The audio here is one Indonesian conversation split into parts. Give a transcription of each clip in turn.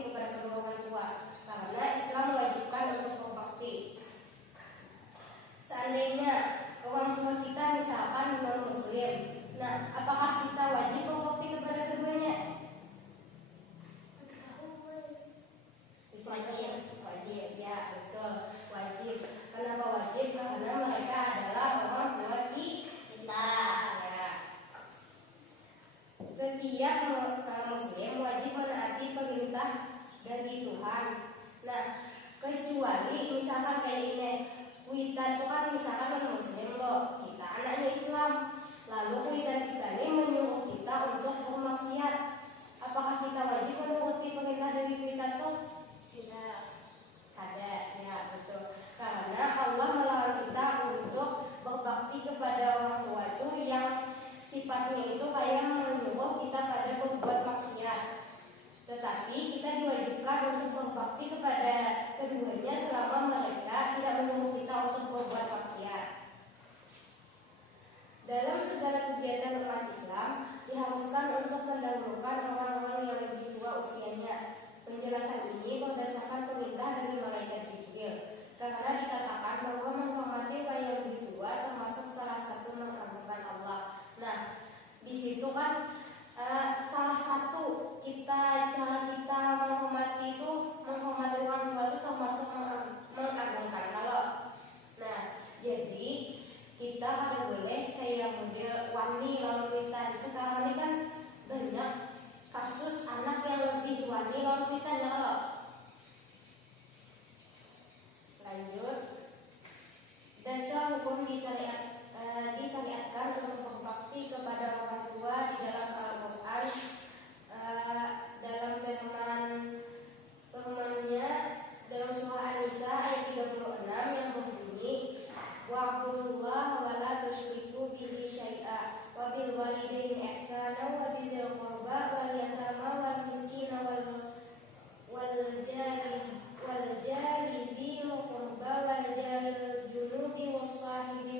berbakti kepada kedua orang tua, karena Islam mewajibkan untuk berbakti. Seandainya orang tua kita misalkan non-muslim, nah apakah kita wajib berbakti kepada keduanya? Wajib, ya betul, wajib. Kenapa wajib? Karena mereka adalah orang tua kita. Ya. Setiap muslim wajib menaati perintah dari Tuhan. Nah, kecuali misalkan kayak ini, kita itu kan misalkan non muslim loh, kita anaknya Islam, lalu kita ini menyuruh kita untuk bermaksiat. Apakah kita wajib menuruti perintah dari kita tuh? Tidak. Ada, ya betul. Karena Allah melarang kita untuk berbakti kepada orang tua itu yang sifatnya itu kayak menyuruh kita pada berbuat maksiat. Tetapi kita diwajibkan untuk berbakti kepada keduanya selama mereka tidak menyuruh kita untuk berbuat maksiat. Dalam segala kegiatan umat Islam diharuskan untuk mendahulukan orang-orang yang lebih tua usianya. Penjelasan ini berdasarkan perintah dari malaikat Jibril, karena dikatakan bahwa menghormati yang lebih tua termasuk salah satu mengagungkan Allah. Nah, di situ kan salah satu cara kita menghormati itu, menghormati orang tua itu termasuk mengagungkan Allah. Nah, jadi kita ada boleh kayak model wani lalu kita. Sekarang ini kan banyak kasus anak yang lebih wani lalu kita nyala. Lanjut, dasar hukum disyariatkan untuk berbakti kepada orang tua di dalam Al-Quran. Dalam firman-Nya dalam surah An-Nisa ayat 36 yang berbunyi, wa'budullaha wa la tusyriku bihi syai'a wa bil walidaini ihsana wa bidzil qurba wal yatama wal miskina wal jari dzil qurba wal jaril junubi was sahibi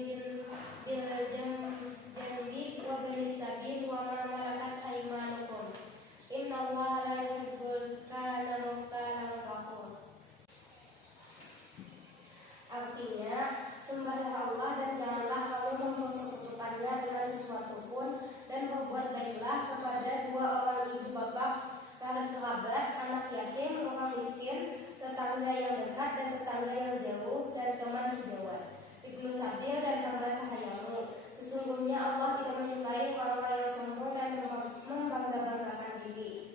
bil janbi wa bilis sabil wa ma malakat aymanukum innallaha la yuhibbul kana mukhtalan fakhur. Artinya, sembahlah Allah dan janganlah kamu mempersekutukannya dengan sesuatu pun, dan berbuat baiklah kepada dua orang ibu bapak, para kerabat, anak yatim, orang miskin, tetangga yang dekat dan tetangga yang jauh, dan teman sejawat, ibnu sabil dan teman sahayamu. Sesungguhnya Allah tidak menyukai orang-orang yang sombong dan membangga-banggakan diri.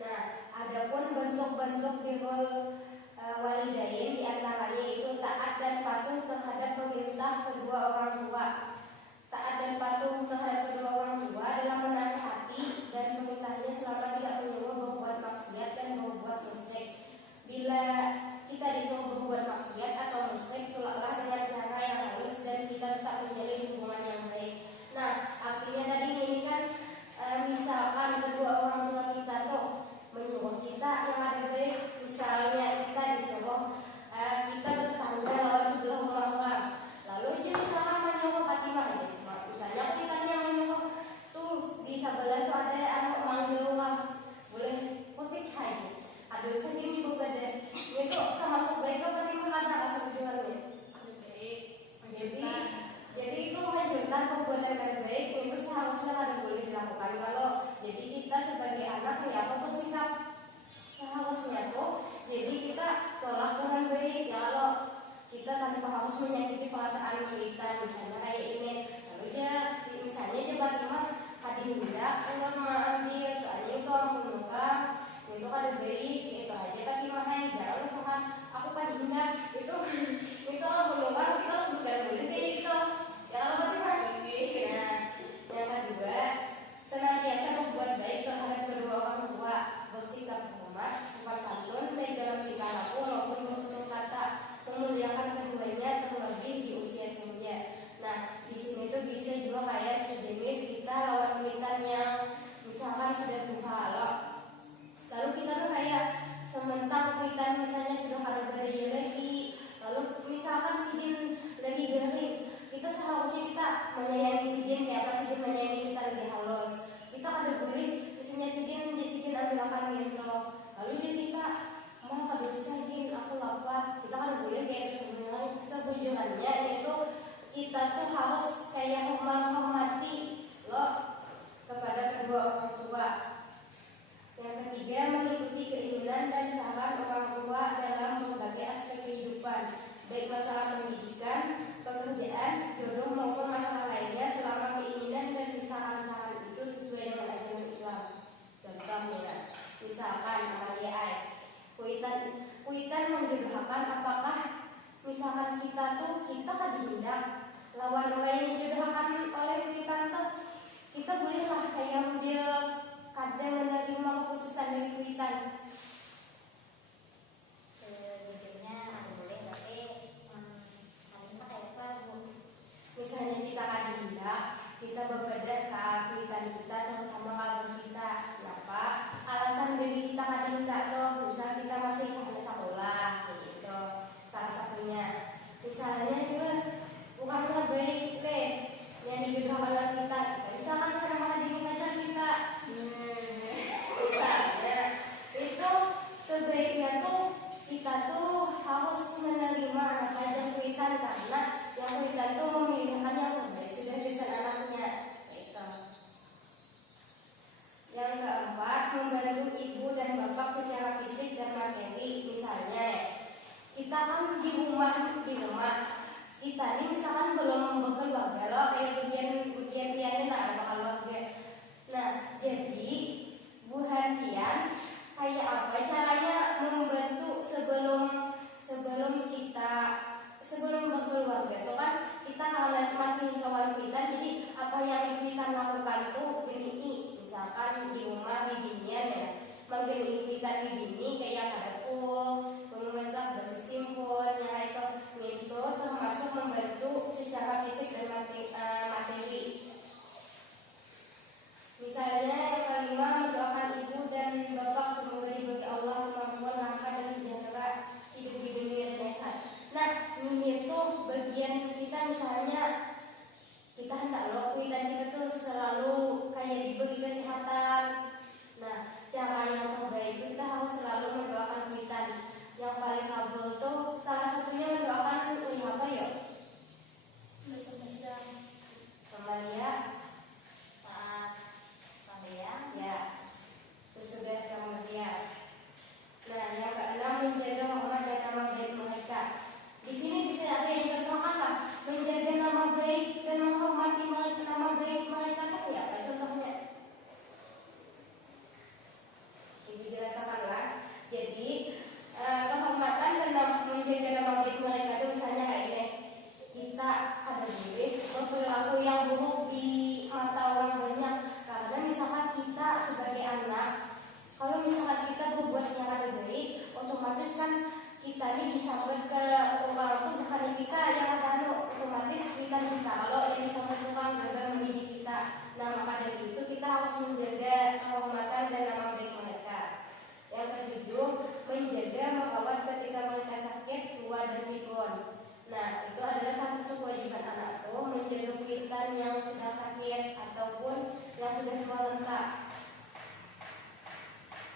Nah, adapun bentuk-bentuk birrul walidain diantaranya itu taat dan patuh terhadap perintah kedua orang tua. Taat dan patuh terhadap kedua orang tua dalam menasihati dan perintahnya selama tidak menyuruh berbuat maksiat dan berbuat musyrik. Bila kita disuruh berbuat maksiat atau musyrik, tolaklah dengan cara yang halus dan kita tetap menjalin hubungan yang baik. Nah, artinya tadi ini kan misalkan kedua orang tua kita tuh menyuruh kita yang ada baik, misalnya kita disuruh kita bertetangga lawan sebelah rumah, lalu dia misalkan menyuruh Fatimah, misalnya kita yang menyuruh tuh di sebelah tuh ada anak manggil rumah, boleh putih haji, aduh segini badan itu termasuk baik apa Fatimah ada rasa tujuannya. Jadi itu menunjukkan perbuatan yang baik itu seharusnya ada boleh dilakukan. Kalau jadi kita sebagai anak ya apa tuh sikap seharusnya tuh jadi kita tolak dengan baik ya, kalau kita tanpa harus menyakiti perasaan kita, misalnya kayak ini lalu dia misalnya dia Fatimah hadir hendak keluar mengambil soalnya itu orang penumpang itu kan baik itu aja tapi makanya jangan misalkan aku kan hendak itu orang penumpang kita bukan boleh gitu ya. Kalau Fatimah yang kedua, senantiasa berbuat baik terhadap kedua orang tua, bersikap hormat, sopan santun, baik dalam tingkah laku maupun bertutur kata, memuliakan keduanya terlebih di usia senja. Nah, di sini tuh bisa juga kayak sejenis kita lawan kuitan yang misalkan sudah tua, lalu kita tuh kayak sementang kuitan misalnya sudah harga lagi, lalu misalkan sidin lagi garing, kita seharusnya kita menyayangi sidin kayak apa, sidin menyayangi kita lebih halus. kita ada boleh isinya sedikit ambil makan gitu. Lalu dia kita mau kada bisa gini aku lapar, kita kan boleh kayak sebenarnya sebujungannya itu kita tuh harus kayak menghormati loh kepada kedua orang tua. Yang ketiga, mengikuti keinginan dan saran orang tua dalam berbagai aspek kehidupan, baik masalah pendidikan, pekerjaan, jodoh maupun masalah lainnya selama keinginan dan saran-saran itu sesuai dengan ajaran Islam. Contohnya, misalkan kuitan menjodohkan, apakah misalkan kita kan dihindak lawan lain dijodohkan oleh kuitan tuh, kita bolehlah kayak dia kadang menerima keputusan dari kuitan. Sejujurnya aku boleh, tapi kalimat kayak apa Bu? Misalnya kita kan dihindak, kita berbeda ke kuitan kita terutama kabar kita, apa alasan dari kita kan dihindak tuh, misal kita masih sampai sekolah gitu, salah satunya. Misalnya juga bukannya baik yang dijodohkan oleh kita, misalkan karena hadirin aja kita. Misalnya itu sebaiknya tuh kita tuh harus menerima anak aja kuitan, karena yang kuitan tuh memilihkan yang terbaik sudah bisa anaknya gitu. Yang keempat, membantu ibu dan bapak secara fisik dan materi. Misalnya kita kan di rumah kita ini misalkan belum berkeluarga loh, kayak ujian lah keluarga. Nah jadi Bu Hantian kayak apa caranya membantu sebelum berkeluarga itu kan kita kalau masih kawan kita, jadi apa yang kita lakukan tuh ini misalkan di rumah di binian ya, mungkin kita di bini kayak kadapur, memasak, bersih simpul, yang itu termasuk membantu secara fisik dan materi. Misalnya yang kelima, mendoakan ibu dan bapak semoga diberi Allah kemampuan langkah dan sejahtera hidup di dunia dan akhirat. Nah, ini tuh bagian kita, misalnya kita hendak loh dan kita tuh selalu kayak diberi kesehatan. Nah, cara yang terbaik kita harus selalu mendoakan kita. Yang paling kabul tuh salah satunya mendoakan apa ya? Kembali ya, sesudah sama dia. Nah, yang keenam, menjaga hormat dan nama baik mereka. Di sini bisa ada yang contohkan menjaga nama baik dan menghormati nama baik mereka kan ya? Apa contohnya? Ibu jelaskanlah. Jadi kehormatan dan menjaga nama baik mereka itu misalnya kayak gini. Kita ada boleh berperilaku yang buruk di mata orang banyak, karena misalkan kita sebagai anak, kalau misalkan kita berbuat yang ada baik, otomatis kan kita ini disambut ke orang itu bukan kita yang ada, otomatis kita kalau yang disambut tukang gagal mendidik kita. Nah maka dari itu kita harus menjaga kehormatan dan nama baik mereka. Yang ketujuh, menjaga merawat ketika mereka sakit, tua dan pikun. Nah, itu adalah salah satu kewajiban anak itu, menjaga kuitan yang sedang sakit ataupun yang sudah tua renta.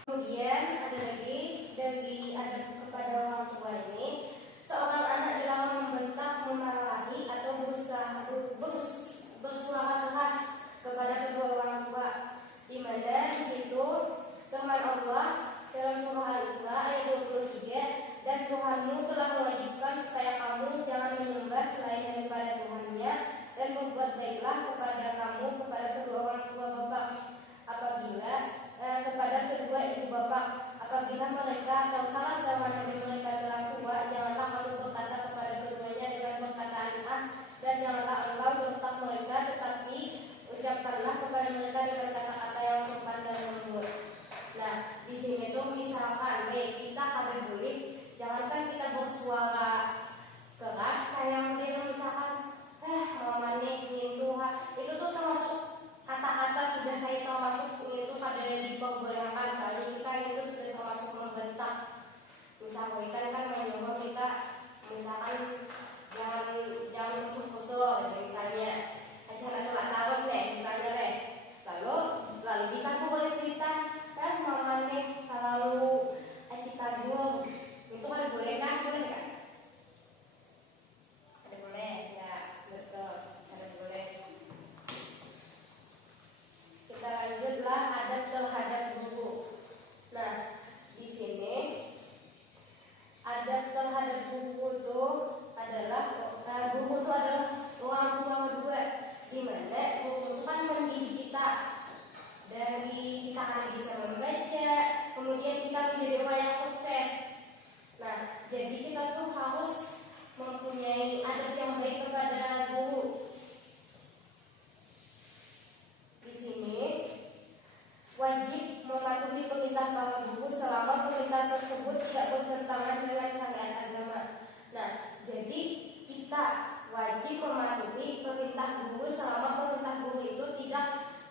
Kemudian ada lagi dari adab kepada orang tua ini, seorang anak dilarang membentak, memarahi atau bersuara keras kepada kedua orang tua, di mana di situ firman Allah dalam surah Al-Isra ayat 23, dan Tuhanmu telah mewajibkan supaya kamu jangan menyembah selain daripada Tuhannya, dan berbuat baiklah kepada kamu kepada kedua orang tua bapak kepada kedua ibu bapak apabila mereka atau salah seorang dari mereka telah tua, janganlah kamu berkata kepada keduanya dengan perkataan dan janganlah engkau bentak mereka, tetapi ucapkanlah kepada mereka dengan kata-kata yang sopan dan lembut. Nah, di sini tuh misalkan kita akan boleh, jangankan kita bersuara keras kayak mungkin misalkan mama nih nyentuh, itu tuh termasuk kata-kata sudah kayak termasuk itu pada diperbolehkan, soalnya kita itu sudah termasuk membentak. Misalkan kita kan menyuruh kita misalkan jangan kusuk-kusuk misalnya acara telat terus misalnya lalu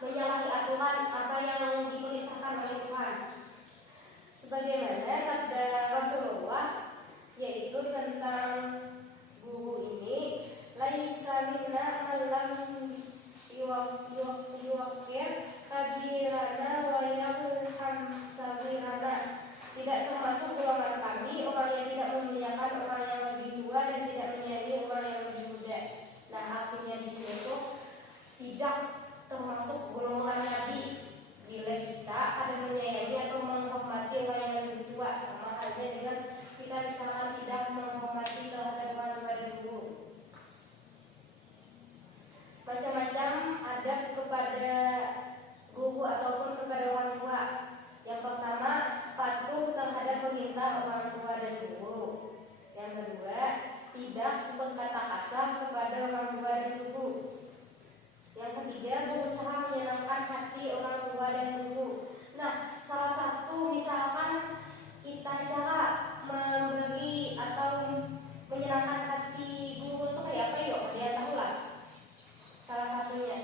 menyalahi aturan apa yang diperintahkan oleh Tuhan. Sebagaimana sabda Rasulullah yaitu tentang guru ini, laisa minna man lam yuwaqqir kabirana wa yarham sabirana. Tidak termasuk golongan kami orang yang tidak memuliakan orang yang lebih tua dan tidak menyayangi orang yang lebih muda. Nah, artinya di sini itu tidak termasuk golongan Nabi bila kita ada menyayangi atau menghormati orang yang lebih tua, sama halnya dengan kita misalkan tidak menghormati terhadap orang tua dan guru. Macam-macam adab kepada guru ataupun kepada orang tua. Yang pertama, patuh terhadap perintah orang tua dan guru. Yang kedua, tidak berkata kasar kepada orang tua dan guru. Yang ketiga, berusaha menyenangkan hati orang tua dan guru. Nah, salah satu misalkan kita cara memberi atau menyenangkan hati guru itu kayak apa yuk? Dia tahu lah. Salah satunya.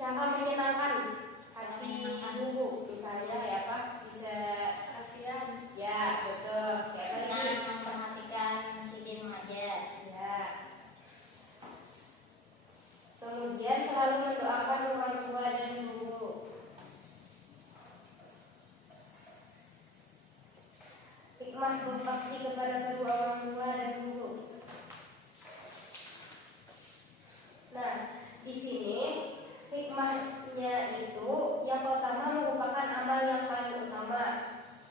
Cara menyenangkan hati guru, misalnya ya apa? Bisa kasihan. Ya, betul. Kayak apa Dengan ini? memperhatikan sidin mengajar. Ya. Kemudian selalu mendoakan orang tua dan guru. Hikmah berbakti kepada kedua orang tua dan guru. Nah, di sini hikmahnya itu yang pertama merupakan amal yang paling utama.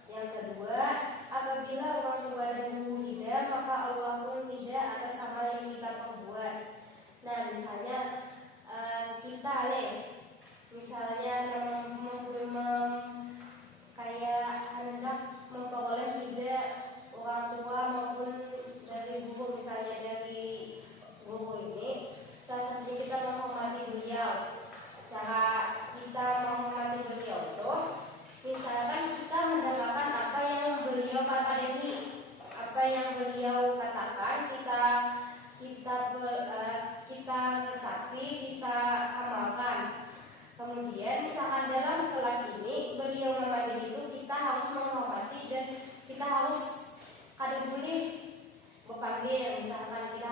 Yang kedua, apabila orang tua dan guru tidak, maka Allah pun tidak atas amal yang kita perbuat. Nah, misalnya kita misalnya kayak hendak memperoleh tidak orang tua maupun dari guru, misalnya dari guru ini, salah satunya kita menghormati beliau. Cara kita menghormati beliau itu, misalkan kita mendengarkan apa yang beliau katakan, apa yang beliau katakan, kita resapi, kita amalkan. Kemudian misalkan dalam kelas ini beliau memanggil itu, kita harus menghormati dan kita harus kada boleh berpanggil, misalkan kita